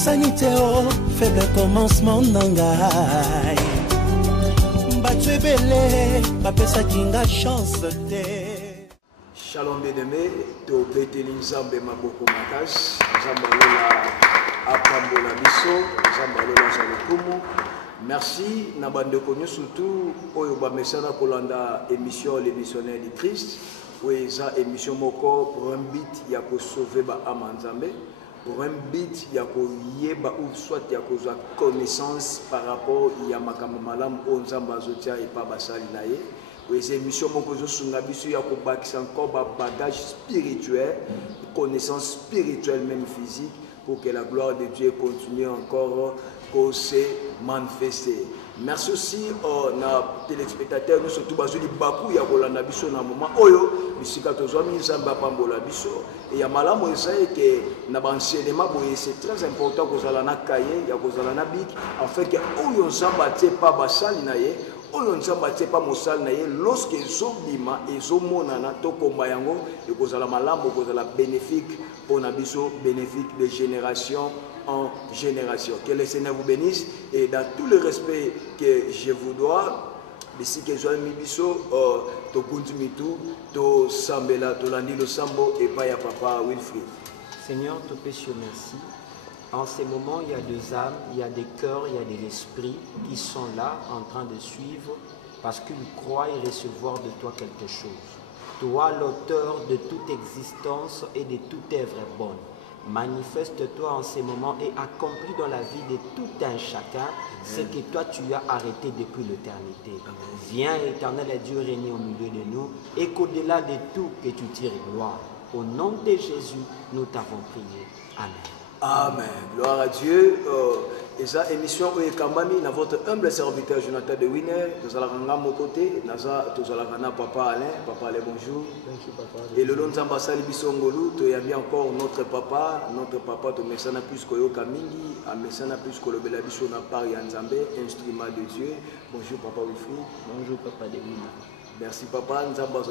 Saniteo, faible commencement nangai. Batubele, bapesa kinga chance te. Shalom bien-aimé, to beteli nzambe maboko makasi, nzambalola apambola biso, nzambalola zalokumu. Merci na bandeko surtout oyo ba mesana kolanda émission les missionnaires du Christ, oui ça émission moko pour un but ya ko sauver ba âme nzambe. Pour un but, il y a ou soit il y a connaissance par rapport à makambo malam onzamba zotia et pas basali nae. Oui, c'est émission mon kozo sungabisu ya ko bakisa encore bagage spirituel, connaissance spirituelle même physique pour que la gloire de Dieu continue encore à se manifester. Merci aussi aux téléspectateurs, nous surtout bazuli baku ya kolanda biso na moment oyo bisika tozwami nzamba pambola biso et ya malamu esaye que na banselement boye c'est très important kozala na kaye ya kozala na bic en fait que oyo nzamba te pa basali na ye oyo nzamba te pa mosali na ye lorsque ezobima ezomonana tokomba yango ekozala malamu kozala bénéfique pour na biso bénéfique de génération en génération. Que le Seigneur vous bénisse et dans tout le respect que je vous dois, ici que Joël Mibiso, to Kuntumitu, to Sambela, to Landilo Sambo et Paya Papa Wilfried. Seigneur, te péché merci. En ces moments, il y a des âmes, il y a des cœurs, il y a des esprits qui sont là en train de suivre parce qu'ils croient et recevoir de toi quelque chose. Toi, l'auteur de toute existence et de toute œuvre bonne. Manifeste-toi en ces moments et accomplis dans la vie de tout un chacun ce que toi tu as arrêté depuis l'éternité. Viens, éternel Dieu, régner au milieu de nous et qu'au-delà de tout que tu tires gloire. Au nom de Jésus, nous t'avons prié. Amen. Amen. Gloire à Dieu. Et ça, émission où est Kambami, dans votre humble serviteur Jonathan de Winner, nous allons à mon côté, nous allons Papa Alain, bonjour. Bonjour Papa. Et le long de Zambasali Bisongolu, tu as bien encore notre papa, tu mets plus que Yokamingi, à Messana plus que le Belabiso n'a pas Yanzambe, instrument de Dieu. Bonjour Papa Wilfried. Bonjour Papa de Winner. Merci Papa, nous avons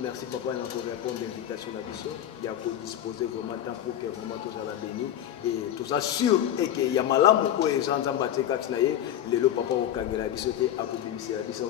merci Papa pour répondre à l'invitation de la mission. Il y a pour disposer vraiment temps pour que vraiment tout ça la béni. Et tout ça sûr et qu'il y a malam ou les gens qui ont battu les Papa au Kangela Bissoté à Koubimisi la Bisson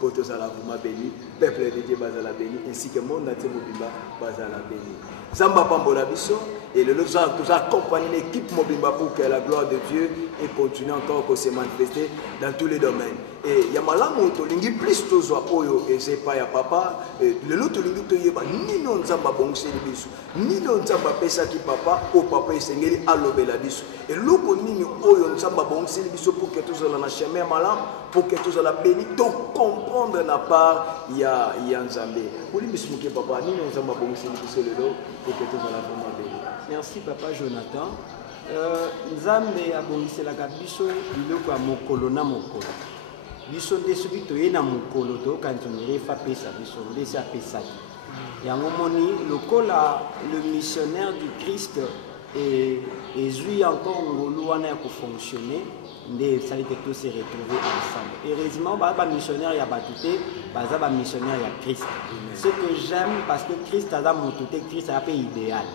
pour tout ça la vraiment béni. Peuple de Dieu Bazala béni ainsi que monde entier Mobimba Bazala béni. Zamba Pambola Bisso et le lot tous accompagner l'équipe Mobimba pour que la gloire de Dieu et continue encore à se manifester dans tous les domaines. Et il y a malamu tolingi plus tozwa oyo eze pa ya papa le lot tolingi toyeba nino nzamba bonguseli biso nino nzamba pesa ki papa o papa esengeli alobela biso et loko nini oyo nzamba bonguseli biso pour que tozala na chemin malamu pour que tozala béni to comprendre na part ya nzambe oli misumuke papa nino nzamba bonguseli biso lelo pour que tozala vraiment béni. Merci Papa Jonathan. Nzambe abongiselaka biso biloko ya mokolo na mokolo. Biso nde soki toye na mokolo tokanzonere fa pesa biso ndesi apesaki yango moni lokola le missionnaire du Christ ezwi encore ngolu wana ya kofonctionner nde esali ke to se retrouver ensemble. Heureusement ba missionnaire ya bato te baza ba missionnaire ya Christ. Ce que j'aime parce que Christ aza moto te, Christ a pe idéal.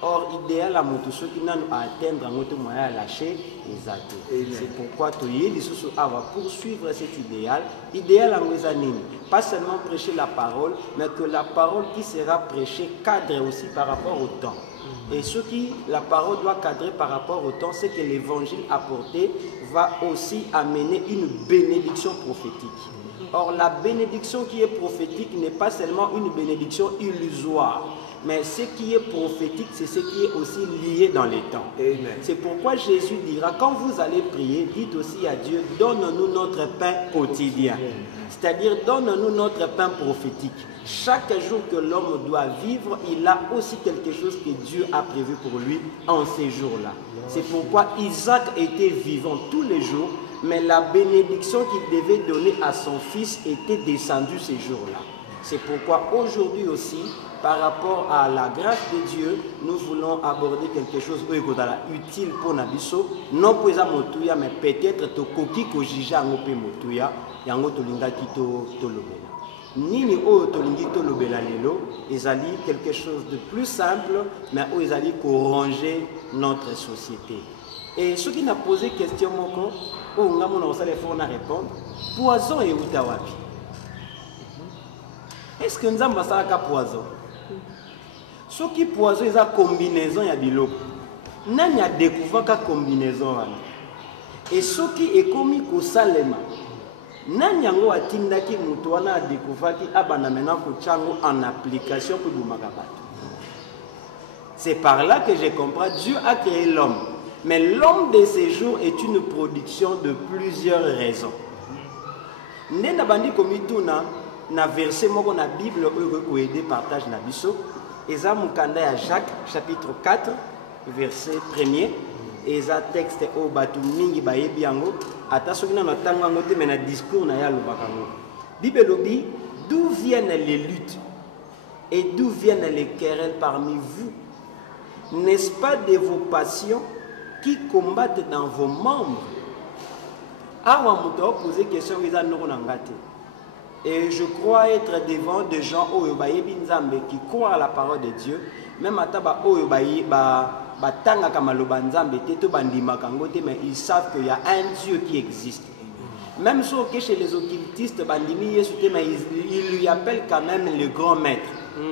Or, idéal à mon tout ce qui n'a à atteindre un autre moyen à lâcher les athées. C'est pourquoi tu y va poursuivre cet idéal. Idéal à mes années. Pas seulement prêcher la parole, mais que la parole qui sera prêchée cadre aussi par rapport au temps. Et ce qui la parole doit cadrer par rapport au temps, c'est que l'évangile apporté va aussi amener une bénédiction prophétique. Or, la bénédiction qui est prophétique n'est pas seulement une bénédiction illusoire. Mais ce qui est prophétique, c'est ce qui est aussi lié dans les temps. C'est pourquoi Jésus dira, quand vous allez prier, dites aussi à Dieu, donne-nous notre pain quotidien. C'est-à-dire, donne-nous notre pain prophétique. Chaque jour que l'homme doit vivre, il a aussi quelque chose que Dieu a prévu pour lui en ces jours-là. C'est pourquoi Isaac était vivant tous les jours, mais la bénédiction qu'il devait donner à son fils était descendue ces jours-là. C'est pourquoi aujourd'hui aussi, par rapport à la grâce de Dieu, nous voulons aborder quelque chose utile pour Nabiso. Non pour les motuya, mais peut-être to koki ko jija ngope motuya, yango tolinga kito tolobela. Nini o tolingi tolobela lelo, ezali quelque chose de plus simple, mais o ezali ko ranger notre société. Et ceux qui n'a posé question, on a répondre. Poison et utawapi. Est-ce que nous avons un poison? Ce qui poison, c'est la combinaison ya biloko. Nani a découvert la combinaison. Et ce qui est commis au salema. Nani yango atindaki mutu wana a découvert qui abana maintenant ko en application pour bumakabato. C'est par là que je comprends. Dieu a créé l'homme. Mais l'homme de ces jours est une production de plusieurs raisons. Nena bandi komituna na verset moko na Bible ko aider partage na biso. Eza mukanda ya Jacques chapitre 4 verset 1er. Eza texte o batu mingi bayebi yango ata soki na tango yango te mais na discours na ya lobakango. Bible lobi d'où viennent les luttes et d'où viennent les querelles parmi vous? N'est-ce pas de vos passions qui combattent dans vos membres? Awa muto a posé question et je crois être devant des gens qui croient à la parole de Dieu, même ataba batanga kamaloba nzambe teto bandima kangote, mais ils savent qu'il y a un Dieu qui existe. Même chez les occultistes bandimi Yesu te, mais ils lui appellent quand même le grand maître,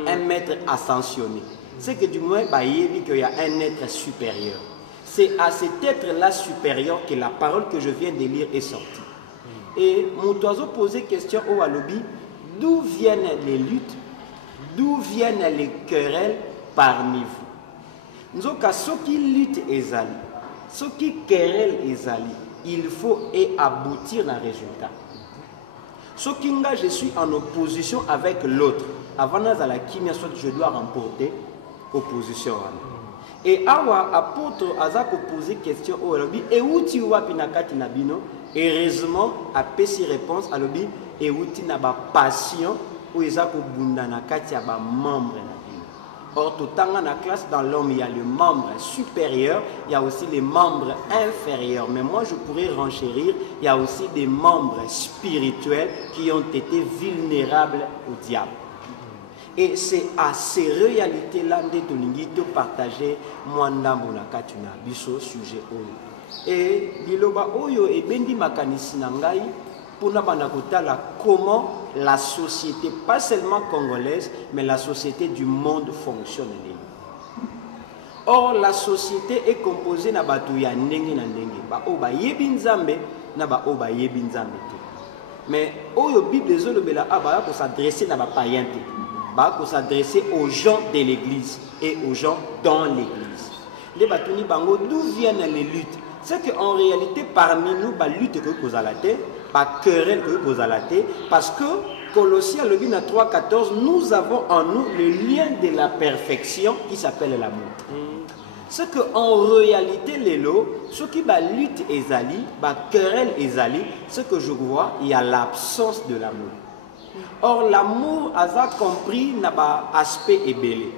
un maître ascensionné. C'est que du moins qu'il y a un être supérieur. C'est à cet être-là supérieur que la parole que je viens de lire est sortie. Et mon oiseau posait question au Alobi, d'où viennent les luttes, d'où viennent les querelles parmi vous? Nous avons ceux qui luttent ezali, ceux qui querellent ezali, il faut aboutir à un résultat. Ceux qui je suis en opposition avec l'autre, avant la kimia, je dois remporter opposition. Et awa apôtre azako poser question au lobi et outi wapi na kati na bino, heureusement a pesi réponse à lobi et outi na ba passion ou ezako bunda na kati ya ba membre na bino. Or tout dans la classe dans l'homme il y a le membre supérieur, il y a aussi les membres inférieurs, mais moi je pourrais renchérir, il y a aussi des membres spirituels qui ont été vulnérables au diable. Et c'est à ces réalités-là que partager moi ndambo na katuna biso sujet oyo. Et biloba oyo e bendi makanisi na ngai pona bana kotala comment la société, pas seulement congolaise, mais la société du monde fonctionne. Or la société est composée na batu ya ndenge na ndenge. Ba o ba yebi nzambe na ba o ba yebi nzambe te. Mais oyo Bible ezolobela aba ko s'adresser na ba païen te. Pour s'adresser aux gens de l'église et aux gens dans l'église. Les batuni bango, d'où viennent les luttes? C'est qu'en réalité, parmi nous, la lutte que vous avez la la querelle que vous avez la parce que Colossiens le 3:14, nous avons en nous le lien de la perfection qui s'appelle l'amour. C'est qu'en réalité, les lots, ceux qui luttent et zali, querelle et zali, ce que je vois, il y a l'absence de l'amour. Or, l'amour a compris n'a pas aspect ébélé.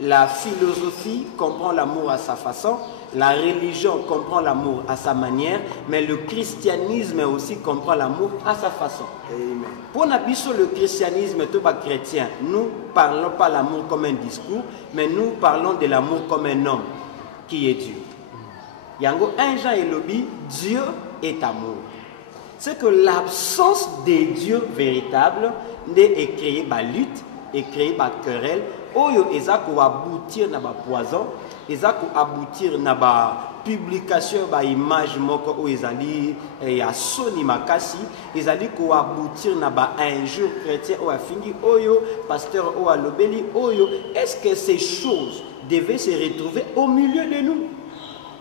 La philosophie comprend l'amour à sa façon, la religion comprend l'amour à sa manière, mais le christianisme aussi comprend l'amour à sa façon. Amen. Pour n'abisso le christianisme, tout bas chrétien, nous parlons pas l'amour comme un discours, mais nous parlons de l'amour comme un homme qui est Dieu. Yango 1 Jean et Lobi, Dieu est amour. C'est que l'absence des dieux véritables est créée par lutte, est créée par querelle. Oyo ezako aboutir na ba poison, ezako aboutir na ba publication ba image moko o ezali ya soni makasi, ezali ko aboutir na ba injure chrétien o afingi oyo pasteur o alobeli oyo. Est-ce que ces choses devaient se retrouver au milieu de nous?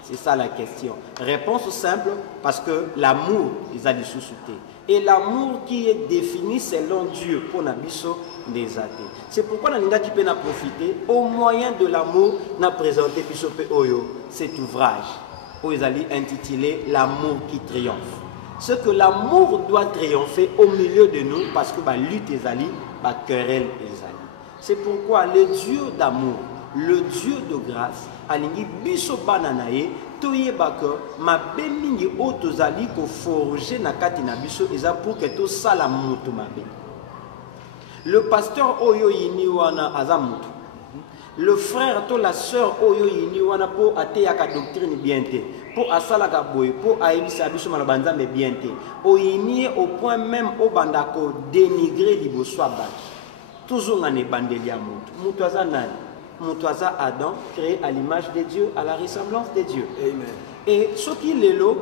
C'est ça la question. Réponse simple, parce que l'amour, ils ont sous-souté. Et l'amour qui est défini selon Dieu pour Nabiso des athées. C'est pourquoi nous avons profité au moyen de l'amour, nous avons présenté cet ouvrage, où ils allaient intitulé L'amour qui triomphe. C'est que l'amour doit triompher au milieu de nous, parce que la lutte est allée, la querelle est allée. C'est pourquoi le Dieu d'amour, le Dieu de grâce, alingi biso bananaye toyeba que ma bemingi otozali ko forger na kati na biso eza pour que to sala mutu mabe. Le pasteur oyo yini wana azamutu. Le frère to la sœur oyo yini wana po ateyaka doctrine bien te. pour asalaka boy pour aibisa biso malabanza mais bien té oyini au point même au bandako dénigrer liboso bat toujours ngane bandeli ya mutu aza nani mutu aza Adam créé à l'image de Dieu à la ressemblance de Dieu. Amen. Et ce qui est là,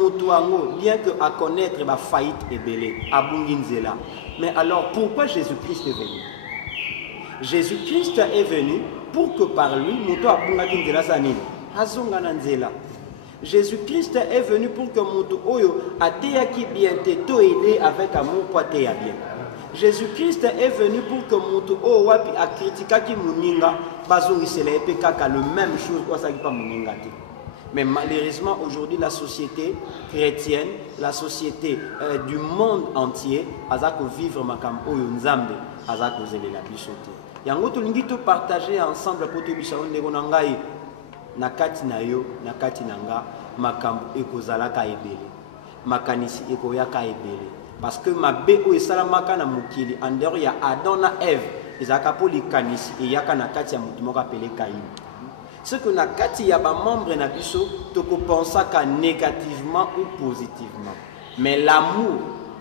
mutuango bien que à connaître ba faillite et belé abungi nzela. Mais alors pourquoi Jésus-Christ est venu? Jésus-Christ est venu pour que par lui mutu abunga nzela sanini azonga na nzela. Jésus-Christ est venu pour que mutu oyo ateyaki bien te to aider avec amour pour ateya bien. Jésus-Christ est venu pour que mutu oyo wapi a critiquaki muninga bazongisela epe kaka le même chose kwa saki pa muninga te. Mais malheureusement, aujourd'hui, la société chrétienne, la société du monde entier, azako vivre makam oyo nzambe, azako zelela bisote. Yango to lingi to partager ensemble pour te bisaon ndeko na ngai na kati na yo, na kati na nga makam ekozalaka ebele. Makanisi ekoyaka ebele. Parce que mabe o esalamaka na mukili en dehors ya Adam na Ève, ezaka po likanisi e yaka na kati ya mutu moko apelé Caïn. Ce que na kati ya ba membre na biso to ko pensaka négativement ou positivement. Mais l'amour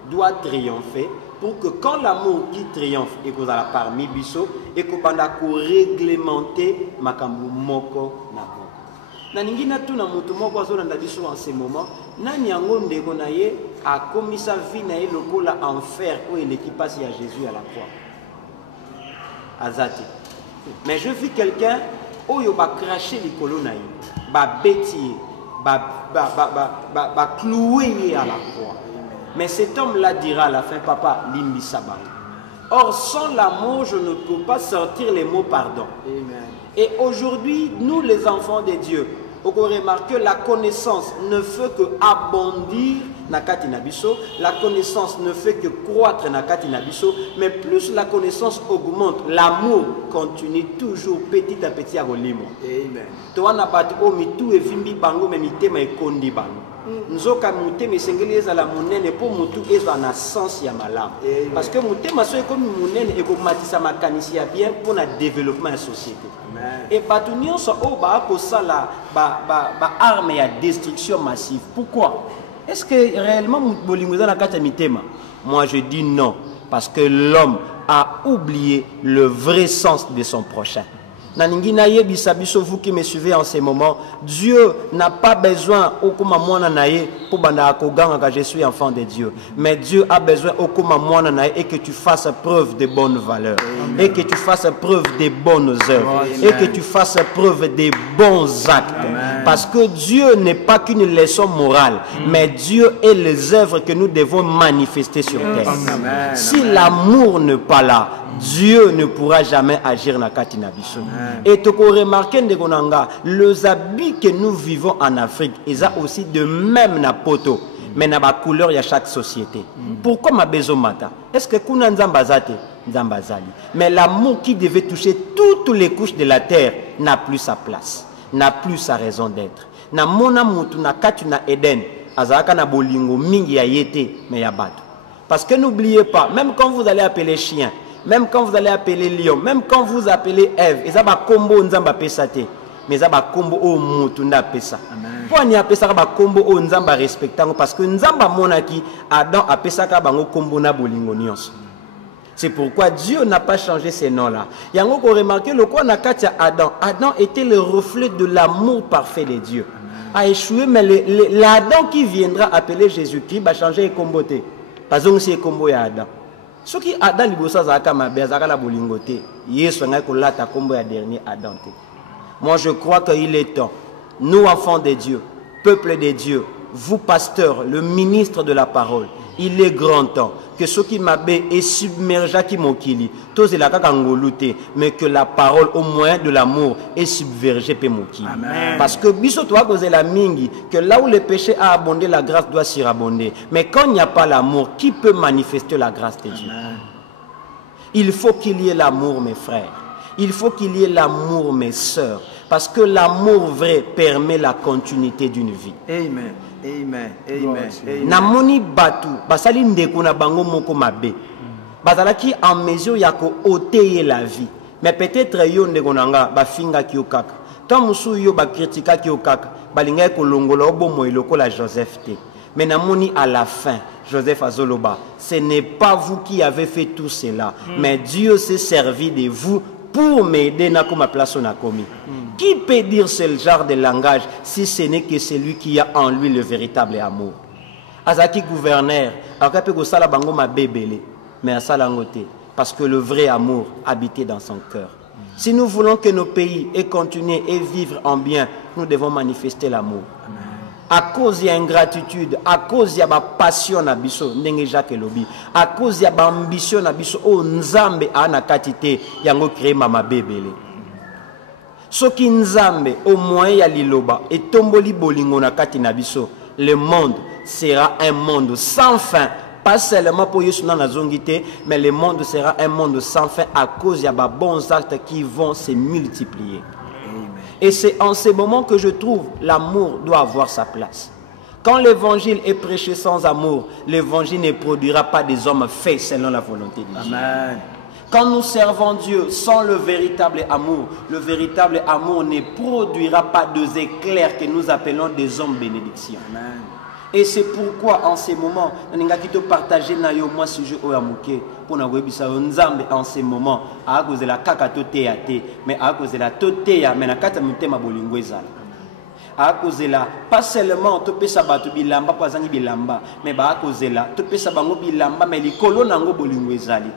doit triompher pour que quand l'amour qui triomphe et que la parmi biso et que banda ko réglementer makambu moko na moko. Na ningina tu na mutu moko azolanda biso en ce moment nani yango ndeko na ye a commis sa vie na ye lokola enfer où il qui passe à Jésus à la croix. Azati. Mais je vis quelqu'un oyo ba cracher likolo na ye ba bêtier ba clouer à la croix. Mais cet homme là dira à la fin papa limbi sabang. Or sans l'amour je ne peux pas sortir les mots pardon. Amen. Et aujourd'hui nous les enfants de Dieu on remarque que la connaissance ne fait que abondir nakati nabiso, la connaissance ne fait que croître nakati nabiso, mais plus la connaissance augmente, l'amour continue toujours petit à petit à rolimo. Amen. Toi na bati o mitu evimbi bango me mitema ekondi bango. Nzoka mutema esengeli ezala munene po mutu ezwa na sens ya malamu. Parce que mutema so ekomi munene ekomatisa makanisi ya bien pour na développement ya société. Amen. Et batu nyonso o ba ko sala ba arme ya destruction massive. Pourquoi? Est-ce que réellement bolingo za na kati ya mitema? Moi je dis non parce que l'homme a oublié le vrai sens de son prochain. Naningina yebisa biso vous qui me suivez en ces moments, Dieu n'a pas besoin okuma mwana naye pour banda akoganga que je suis enfant de Dieu, mais Dieu a besoin okuma mwana naye et que tu fasses preuve de bonnes valeurs. Amen. Et que tu fasses preuve de bonnes œuvres. Amen. Et que tu fasses preuve de bons actes. Amen. Parce que Dieu n'est pas qu'une leçon morale, mais Dieu est les œuvres que nous devons manifester sur terre. Amen. Si l'amour n'est pas là, Dieu ne pourra jamais agir na katina biso. Et tu peux remarquer les habits que nous vivons en Afrique, ils ont aussi de même na poto, mais na ba couleur ya chaque société. Pourquoi ma bezomata? Est-ce que kuna nzambazate nzambazali? Mais l'amour qui devait toucher toutes les couches de la terre n'a plus sa place, n'a plus sa raison d'être. Na mona mutu na katu na Eden, azaka na bolingo mingi ya yete mais ya bato. Parce que n'oubliez pas, même quand vous allez appeler chien, même quand vous allez appeler lion, même quand vous appelez Ève, ils ont un combo nzamba pesate, mais ils ont un combo au mutunda pesa. Pour n'y appeler ça un combo au nzamba respectant parce que nzamba monaki Adam a pesa ka bango combo na bolingo nyonso. C'est pourquoi Dieu n'a pas changé ces noms-là. Il y a encore remarqué le quoi na katia Adam. Adam était le reflet de l'amour parfait de Dieu. A échoué, mais l'Adam qui viendra appeler Jésus-Christ va changer les combotés. Parce que c'est combo ya Adam. Ce qui Adam libosa zaka mabe zaka la bolingote Yesu nga ko lata kombo ya dernier Adam. Moi je crois qu'il est temps, nous enfants de Dieu, peuple de Dieu, vous pasteurs, le ministre de la parole, il est grand temps que ce qui m'a est submergé qui mokili, tous la kakangolute, mais que la parole au moyen de l'amour est submergée pe mokili. Parce que biso toi cause la mingi que là où le péché a abondé, la grâce doit surabonder. Mais quand il n'y a pas l'amour, qui peut manifester la grâce de Dieu? Il faut qu'il y ait l'amour, mes frères. Il faut qu'il y ait l'amour, mes sœurs. Parce que l'amour vrai permet la continuité d'une vie. Amen. Amen. Amen. Namoni batu basali ndeko na bango moko mabe. Bazalaki en mesure ya ko ôter la vie. Mais peut-être yo ndeko nanga ba finga ki okaka. tant musu yo ba critica ki okaka balinga ko longola obomo iloko la Joseph te. Mais namoni à la fin Joseph Azoloba, ce n'est pas vous qui avez fait tout cela, mais Dieu s'est servi de vous pour m'aider na comme place on a commis. Qui peut dire ce genre de langage si ce n'est que celui qui a en lui le véritable amour? Azaki gouverneur, akape ko sala bango ma bébélé, mais à salangote parce que le vrai amour habitait dans son cœur. Si nous voulons que nos pays aient continué et vivre en bien, nous devons manifester l'amour. À cause de l'ingratitude, à cause de la passion na biso, ndenge Jacques Elobi, à cause de la ambition na biso, o nzambe ana katite yango créé mama bébélé. Soki nzambe au moyen ya liloba et tomboli bolingo na kati na biso, le monde sera un monde sans fin. Pas seulement pour Yesuna na zongité, mais le monde sera un monde sans fin à cause de les bons actes qui vont se multiplier. Et c'est en ces moments que je trouve l'amour doit avoir sa place. Quand l'évangile est prêché sans amour, l'évangile ne produira pas des hommes faits selon la volonté de Dieu. Amen. Quand nous servons Dieu sans le véritable amour ne produira pas des éclairs que nous appelons des hommes bénédictions. Amen. Et c'est pourquoi en ces moments, nous avons partagé moi sujet au Yamuke pour nous nzambe en ces moments à cause de la kakatote mais à cause de la toteya mais na kata mutema bolingwezala. À cause de la pas seulement to pesa batu bilamba kwa zangi bilamba mais à cause de la to pesa bango bilamba mais likolo nango bolingwezali.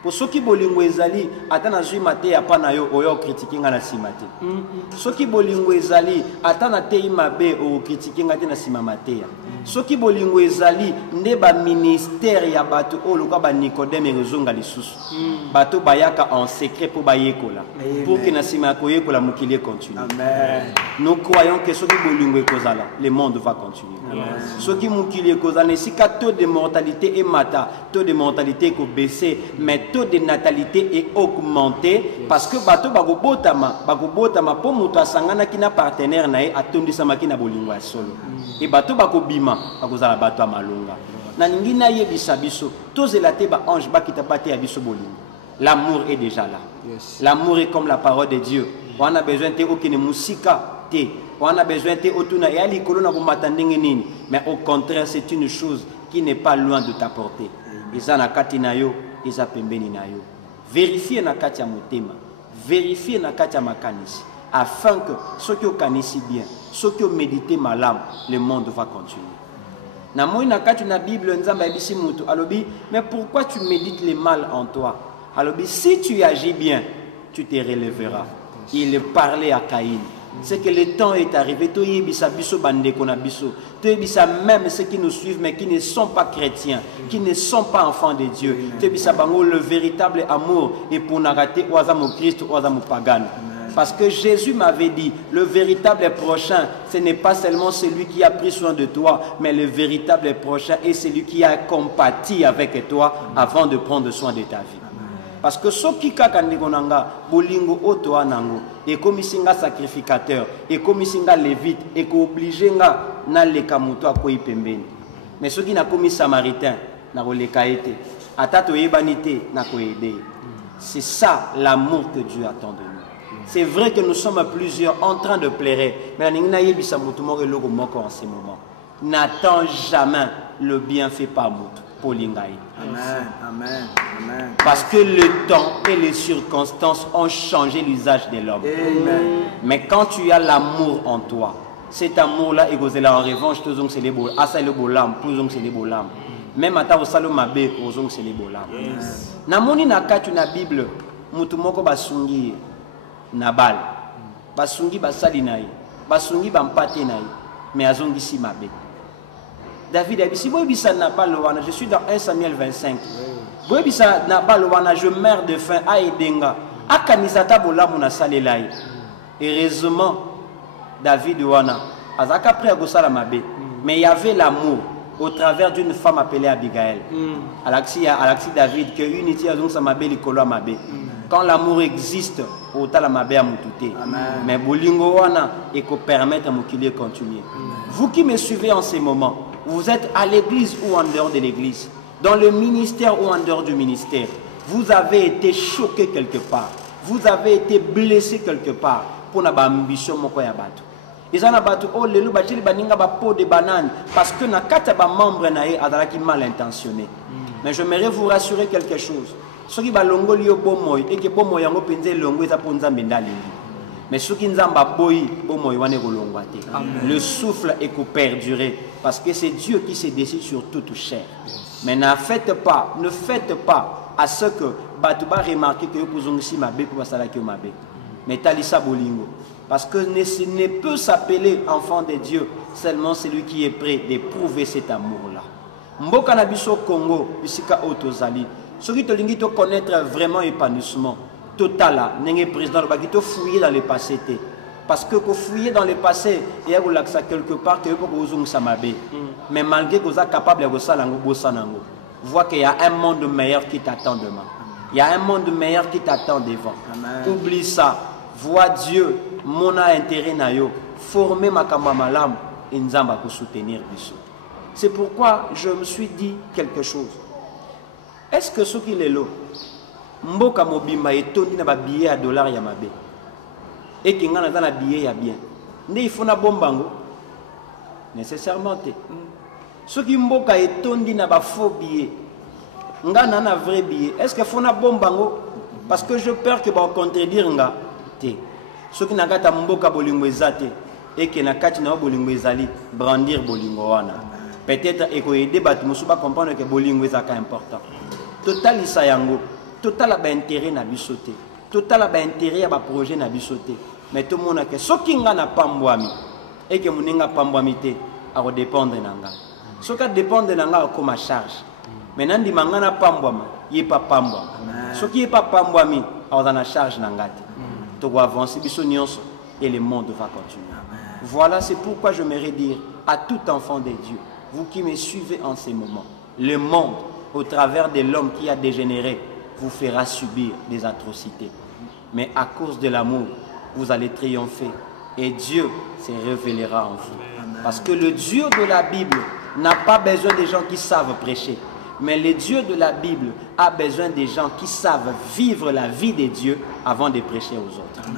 Pour ceux qui bolingo ezali atana zui mate ya pana yo oyo critiquer nga na simate. Ceux qui bolingo ezali atana tei mabe o critiquer nga te na sima mate ya. Ceux qui bolingo ezali nde ba ministère ya bato o loka ba Nicodème rezonga lisusu. Bato bayaka en secret pour bayekola. Pour que na sima ko yekola mukili continue. Amen. Nous croyons que ceux qui bolingo ekozala, le monde va continuer. Ceux qui mukili ekozala si ka taux de mortalité et mata, taux de mortalité ko baisser mais taux de natalité est augmenté parce que bato bagobotama po muto asangana kina partenaire nae atondisama kina bolingo ya solo et bato bakobima bakozala bato amalonga na ningi na yebisa biso tozela te ba ange bakita bate ya biso bolingo. L'amour est déjà là. L'amour est comme la parole de Dieu. On a besoin de okine musika te, on a besoin de otuna et ali kolona bomata ndenge nini, mais au contraire c'est une chose qui n'est pas loin de ta portée. Izana katina yo Isa pembeni na yo. Vérifiez na kati ya motema, vérifiez na kati ya makanisi, afin que ceux qui ont kanisi bien, ceux qui ont médité malam, le monde va continuer. Na moi na kati na Bible nzamba ebisi mutu alobi, mais pourquoi tu médites le mal en toi? Alobi, si tu agis bien, tu te relèveras. Il parlait à Caïn. C'est que le temps est arrivé. Même ceux qui nous suivent mais qui ne sont pas chrétiens, qui ne sont pas enfants de Dieu. Le véritable amour est pour n'arrêter au Christ ou au pagan. Parce que Jésus m'avait dit, le véritable prochain, ce n'est pas seulement celui qui a pris soin de toi, mais le véritable prochain est celui qui a compati avec toi avant de prendre soin de ta vie. Parce que ceux qui kakandegonanga bolingo oto anango et comme singa sacrificateur et comme singa lévite et ko obligé nga na leka muto akoyi pembeni. Mais ceux qui na commis samaritain na koleka ete atato yebanité na ko aider. C'est ça l'amour que Dieu attend de nous. C'est vrai que nous sommes plusieurs en train de plairer, mais na yebisa muto mo eloko moko en ce moment. N'attends jamais le bienfait par muto. Amen, amen, amen. Parce que le temps et les circonstances ont changé l'usage de l'homme. Mais quand tu as l'amour en toi, cet amour-là, et en revanche, tous ont les beaux, asa le beau lam, tous ont les beaux lam. Même à ta osalo mabe, tous ont les beaux lam. Namoni na katu na Bible, mutumoko basungi nabal, basungi basali naï, basungi bampate naï, mais azongi si mabe. David a dit, si je suis dans 1 Samuel 25. Je meurs de faim. Heureusement, David wana, mais il y avait l'amour au travers d'une femme appelée Abigail. Alaxi David, que unité quand l'amour existe, autant la mabé a moutouté. Mais bolingo wana et qu'on permette à moukiler continuer. Vous qui me suivez en ces moments, vous êtes à l'église ou en dehors de l'église, dans le ministère ou en dehors du ministère, vous avez été choqué quelque part, vous avez été blessé quelque part, pour na ba ambition moko ya bato. Izana bato o lelo batili baninga ba pot de banane parce que na kata ba membre na ye adalaki mal intentionné. Mais j'aimerais vous rassurer quelque chose. Ceux qui balongo liyo bomoy et que bomoy yango penze longo eza po nzambe ndalingi. Mais ceux qui nzamba boyi bomoy wane kolongwa te. Le souffle est pour perdurer parce que c'est Dieu qui se décide sur toute chair. Mais ne faites pas à ce que Batouba remarque que vous avez mabe pour basalaki mabe. Mais talisa bolingo parce que ce ne peut s'appeler enfant de Dieu seulement celui qui est prêt d'éprouver cet amour-là. Mboka na biso Congo bisika otozali. Ceux qui tolingi to connaître vraiment épanouissement total n'est président le bagito fouiller dans le passé parce que fouiller dans le passé il y a ça quelque part que pour vous samabe. Mais malgré que vous êtes capable de ça lango bosanango. Vois qu'il y a un monde meilleur qui t'attend demain. Il y a un monde meilleur qui t'attend devant. Amen. Oublie ça. Vois Dieu, mon intérêt na yo, former ma kamba malam et nzamba pour soutenir biso. C'est pourquoi je me suis dit quelque chose. Est-ce que ce qui est là, mboka mobimba etondi na ba billet à dollars ya mabe. Et qui ngana na billet ya bien. Ndé il faut na bombango. Nécessairement te. Ce qui mboka etondi na ba faux billet. Ngana na vrai billet. Est-ce que faut na bombango? Parce que je peur que ba contredire nga te. Ce qui n'a kata mboka bolingo ezate et que na kati na bolingo ezali brandir bolingo wana. Peut-être eko aider bat musuba comprendre que bolingo ezaka important. Total isa yango, total ba intérêt na bisoté. Total ba intérêt ya ba projet na bisoté. Mais tout le monde que ce qui nga na pambwami et que muninga pambwami te a dépendre nanga. Ce qui dépend de nanga comme charge. Maintenant di mangana pambwama, yé pas pambwama. Ce qui est pas pambwami a dans la charge nangati. Tu dois avancer et le monde va continuer. Voilà, c'est pourquoi je m'aimerais dire à tout enfant de Dieu, vous qui me suivez en ces moments, le monde, au travers de l'homme qui a dégénéré, vous fera subir des atrocités. Mais à cause de l'amour, vous allez triompher et Dieu se révélera en vous. Parce que le Dieu de la Bible n'a pas besoin des gens qui savent prêcher. Mais le Dieu de la Bible a besoin des gens qui savent vivre la vie de Dieu avant de prêcher aux autres.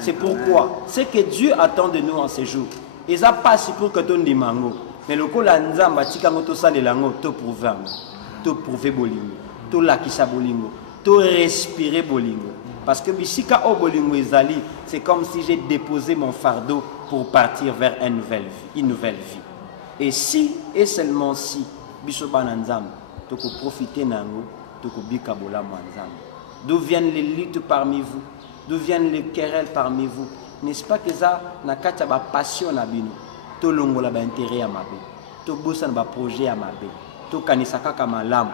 C'est pourquoi ce que Dieu attend de nous en ces jours, il n'a pas si pour que tu dis mango, mais le cola nzamba tika ngoto sale lango to prouver bolingo, to lakisa bolingo, to respirer bolingo. Parce que bisika o bolingo ezali, c'est comme si j'ai déposé mon fardeau pour partir vers une nouvelle vie. Et si et seulement si bisoba nzamba tu peux profiter nango, tu peux bika bola manzam. D'où viennent les luttes parmi vous? D'où viennent les querelles parmi vous? N'est-ce pas que ça na kata ba passion na bino? To longo la ba intérêt à mabe. To bossa na ba projet à mabe. To kanisaka kama lam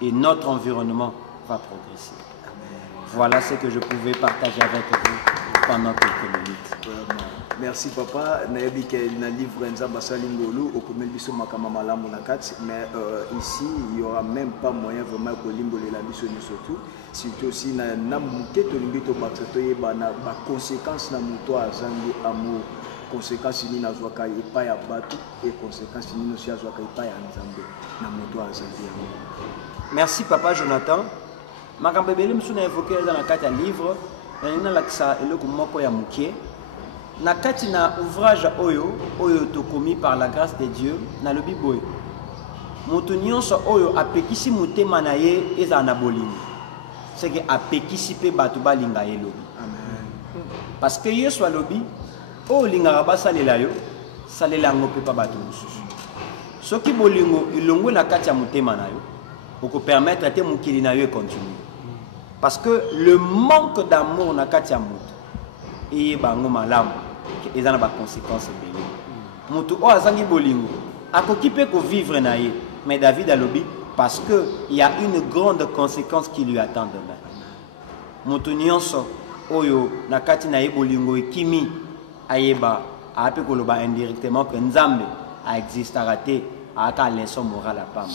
et notre environnement va progresser. Voilà ce que je pouvais partager avec vous pendant quelques minutes. Merci papa. Nayebi ke na livre nzamba salingolu okomeli biso makama malamu na kati, mais ici il y aura même pas moyen vraiment ko limbolela biso ni surtout aussi na namuke to limbi to baksato yeba na ba conséquences na muto azangi amour, conséquences ni na zwaka epa ya batu et conséquences ni no sia zwaka epa ya nzambe na muto azangi amour. Merci papa Jonathan. Makambe bele msuna évoqué dans la kati ya livre na laksa eloko moko ya mukie. Na kati na ouvrage oyo to commis par la grâce de Dieu na le biboy. Moto nyonso oyo apekisi mutema na ye eza na bolingo. C'est que apekisi pe batu balinga ye lobi. Amen. Parce que Yesu alobi o linga ba salela yo salela ngo pe pa batu mususu. Soki bolingo ilongwe na kati ya mutema na yo pour permettre te mukili na yo continuer. Parce que le manque d'amour na kati ya mutu et bango malamu ils ont des conséquences belé. Mutu o azangi bolingo akoki pe ko vivre na ye, mais David a lobi parce que il y a une grande conséquence qui lui attend demain. Mutu nyonso oyo na kati na ye bolingo ekimi ayeba ape ko loba indirectement que nzambe a existera te aka leçon morale à pamba.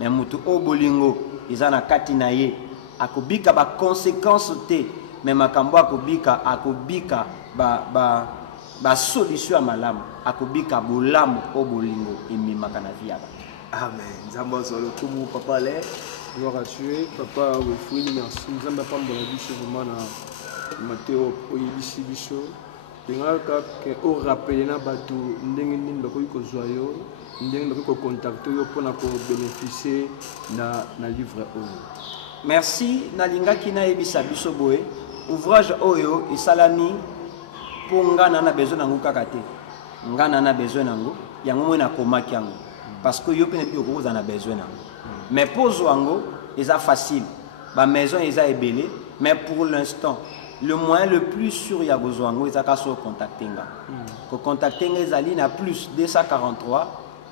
Mais mutu o bolingo izana kati na ye akobika ba conséquences te, mais makambo akobika ba solution à malam akobika bolam o bolingo emimaka na vie aba. Amen. Nzamba zolo kumu papa le gloire à Dieu papa oui merci nzamba pambola biso vraiment na Matteo oyebisi biso Tengaka ke o rappeler na bato ndenge nini bakoki kozwa yo, ndenge bakoki kocontacter yo mpona bénéficier na livre oyo. Merci nalingaki na yebisa biso boye ouvrage oyo esalami po ngana na besoin nango kaka te. Ngana na besoin nango yango mo na komaki yango parce que yo pene biko koza na besoin nango. Mais pose yango eza facile. Ba maison eza ebele mais pour l'instant le moyen le plus sûr ya gozwango ezaka so contacter nga. Ko contacter nga ezali na plus 243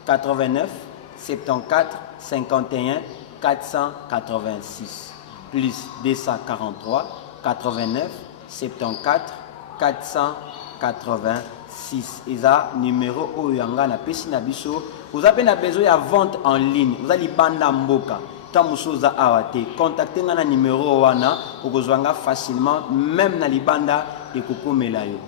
89 74 51 486 plus 243 89 74 486 eza numéro oyanga na pesi na biso. Vous avez besoin de vente en ligne, vous allez banda mboka. Tant musoza awate, contactez na numéro wana okozwanga facilement même na libanda et koko melayo.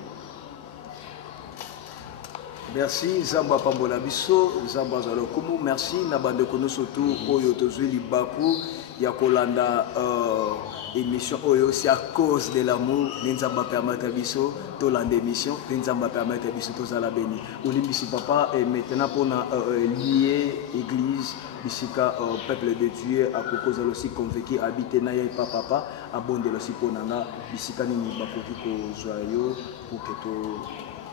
Merci Zamba Pambola Biso, Zamba Zalokumu, merci na bande kono surtout oyo tozwi libaku ya kolanda émission oyo c'est à cause de l'amour Nzamba permettre biso to lande émission Nzamba permettre biso to zala béni. Olimbisi papa et maintenant pour lier église bisika peuple de Dieu à cause aussi convaincu habiter na ya papa abonde aussi pour nanga bisika nini bakoki ko joyeux pour que to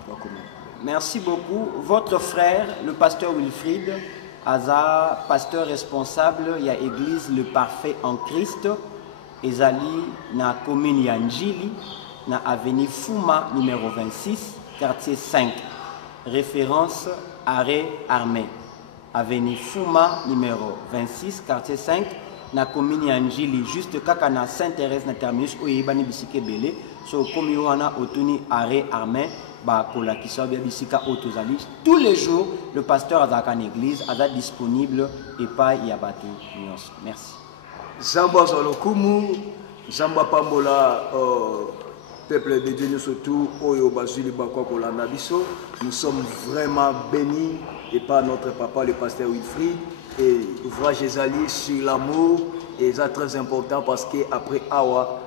bakoma. Merci beaucoup. Votre frère, le pasteur Wilfried, Aza, pasteur responsable, il y a église Le Parfait en Christ, Ezali, na commune Yanjili, na avenue Fuma, numéro 26, quartier 5. Référence arrêt armé. Avenue Fuma, numéro 26, quartier 5, na commune Yanjili, juste kaka na Sainte-Thérèse, na terminus, Oyebani Bisike Bele, so comme wana otuni arrêt armé. Tous les jours, le pasteur Azakan Église est disponible et pas Yabatu. Merci. Zamba Zalokumu, Zamba Pambola, peuple de Dieu, surtout, Oyo Bazuli Bakwa Kolanda Biso. Nous sommes vraiment bénis et par notre papa, le pasteur Wilfried. Et ouvrage Ezali sur l'amour, et c'est très important parce qu'après Awa,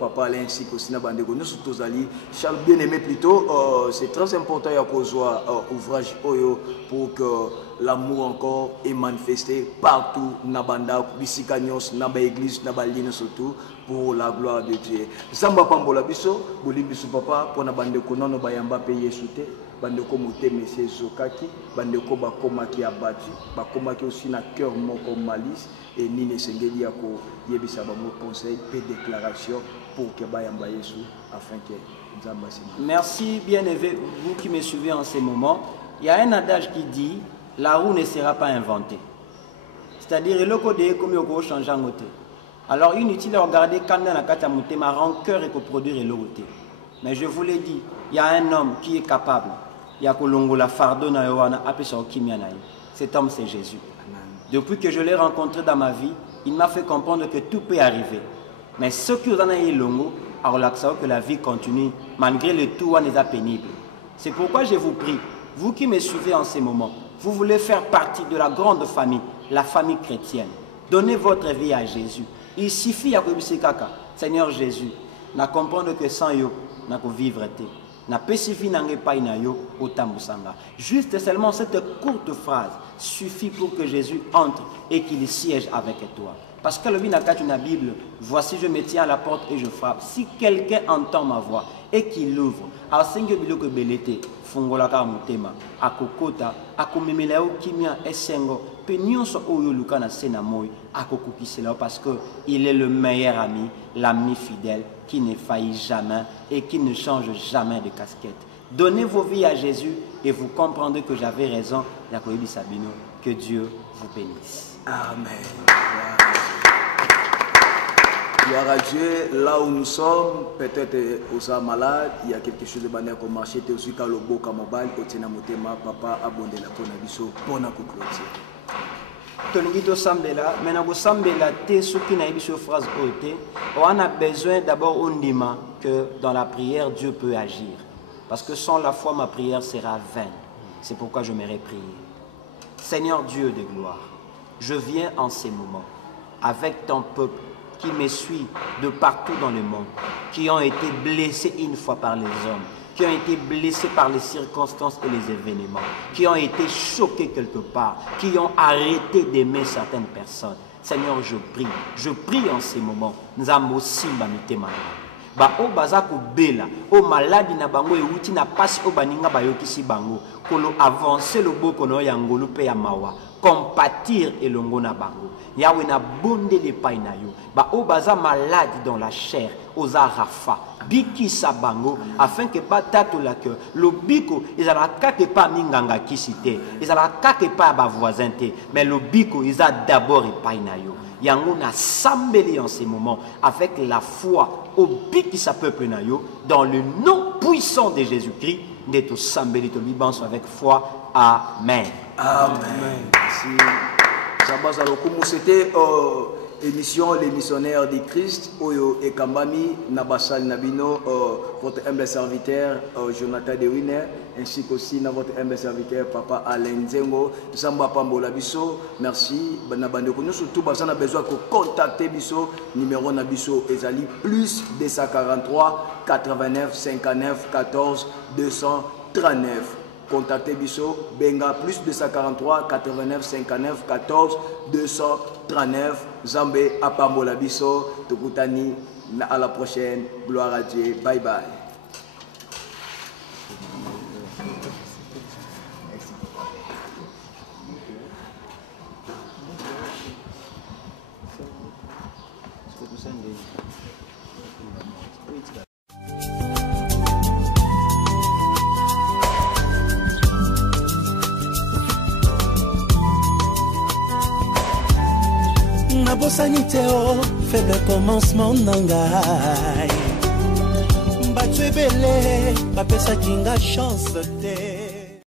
papa Alain ainsi que Sina Bandego, nous sommes allés. Charles bien aimé plutôt, c'est très important qu'on soit ouvrage Oyo pour que l'amour encore est manifesté partout, Nabanda, Bissikanyos, Naba Église, Naba Line surtout, pour la gloire de Dieu. Zamba Pambola Biso, Bolibisu Papa, pour Nabandeko, non, Bayamba payé souté, Bandeko Mouté, Messieurs Zokaki, Bandeko Bakomaki abattu, Bakomaki aussi na cœur moko malice. Et Nine Sengeli Yako Yebisa Bango conseil et déclaration pour que Bayamba Yesu afin que Nzamba Sengeli. Merci bien-aimé, vous qui me suivez en ce moment. Il y a un adage qui dit la roue ne sera pas inventée. C'est-à-dire le code est comme il change en côté. Alors inutile de regarder quand on a kata ma rancœur et que produire l'autre. Mais je vous l'ai dit, il y a un homme qui est capable. Il y a Kolongo la fardo na yoana apesa okimianaï. Cet homme c'est Jésus. Depuis que je l'ai rencontré dans ma vie, il m'a fait comprendre que tout peut arriver. Mais ce qui vous en a eu longo, alors que la vie continue, malgré le tout, on est pénible. C'est pourquoi je vous prie, vous qui me suivez en ces moments, vous voulez faire partie de la grande famille, la famille chrétienne. Donnez votre vie à Jésus. Il suffit à que Seigneur Jésus, na comprendre que sans yo, na vivre te. Na pesifi nange pa ina yo otamusanga. Juste seulement cette courte phrase suffit pour que Jésus entre et qu'il siège avec toi. Parce que le binaka une Bible, voici je me tiens à la porte et je frappe. Si quelqu'un entend ma voix et qu'il l'ouvre, alors Seigneur biloko belete fungola ka mutema akokota akomemela o kimia esengo pe nyonso oyo luka na sena moy akokukisela parce que il est le meilleur ami, l'ami fidèle qui ne faillit jamais et qui ne change jamais de casquette. Donnez vos vies à Jésus et vous comprendrez que j'avais raison. Yakobi Sabino, que Dieu vous bénisse. Amen. Gloire à Dieu, là où nous sommes, peut-être aux malades, il y a quelque chose de manière comme marché, tu es aussi quand le beau camobal, au tena motema, papa abondé la ponabiso, pona clôture. Tonigito Sambela, maintenant Sambela, te souki na ibiso phrase ote, on a besoin d'abord on dima que dans la prière Dieu peut agir. Parce que sans la foi, ma prière sera vaine. C'est pourquoi je m'aimerais prier. Seigneur Dieu de gloire, je viens en ces moments avec ton peuple qui me suit de partout dans le monde, qui ont été blessés une fois par les hommes. qui ont été blessés par les circonstances et les événements, qui ont été choqués quelque part, qui ont arrêté d'aimer certaines personnes. Seigneur, je prie en ces moments. Nzambo simba mitema. Ba o bazako bela, o maladi na bango euti na pasi o baninga bayokisi bango, kolo avancer le boko no yangolo pe ya mawa, compatir elongo na bango. Yahweh na bonde le pai na yo. Ba o baza malade dans la chair, oza rafa. Biki sa bango, afin que batato la cœur. Le biko, ils a la kake pas minganga kisite, ils a la kake pas ba voisin te, mais le biko, ils a d'abord pai na yo. Yango na sambeli en ces moments, avec la foi, au biki sa peuple na yo, dans le nom puissant de Jésus-Christ, d'être sambeli to bibanso avec foi. Amen. Amen. Merci. C'était émission Les Missionnaires du Christ, Oyo et Kambami, Nabasal Nabino, votre humble serviteur Jonathan De Winer, ainsi qu'aussi votre humble serviteur Papa Alain Zengo, Zamba Pambola Bisso. Merci. Nous surtout besoin de contacter Bisso, numéro Nabisso Ezali plus 243 89 59 14 239. Contactez Bisso, Benga plus 243 89 59 14 239. Zambé Apambola Bisso, Tokutani, à la prochaine. Gloire à Dieu. Bye bye. Nabosani te o faible commencement nangai Batue bele bapesa kinga chance te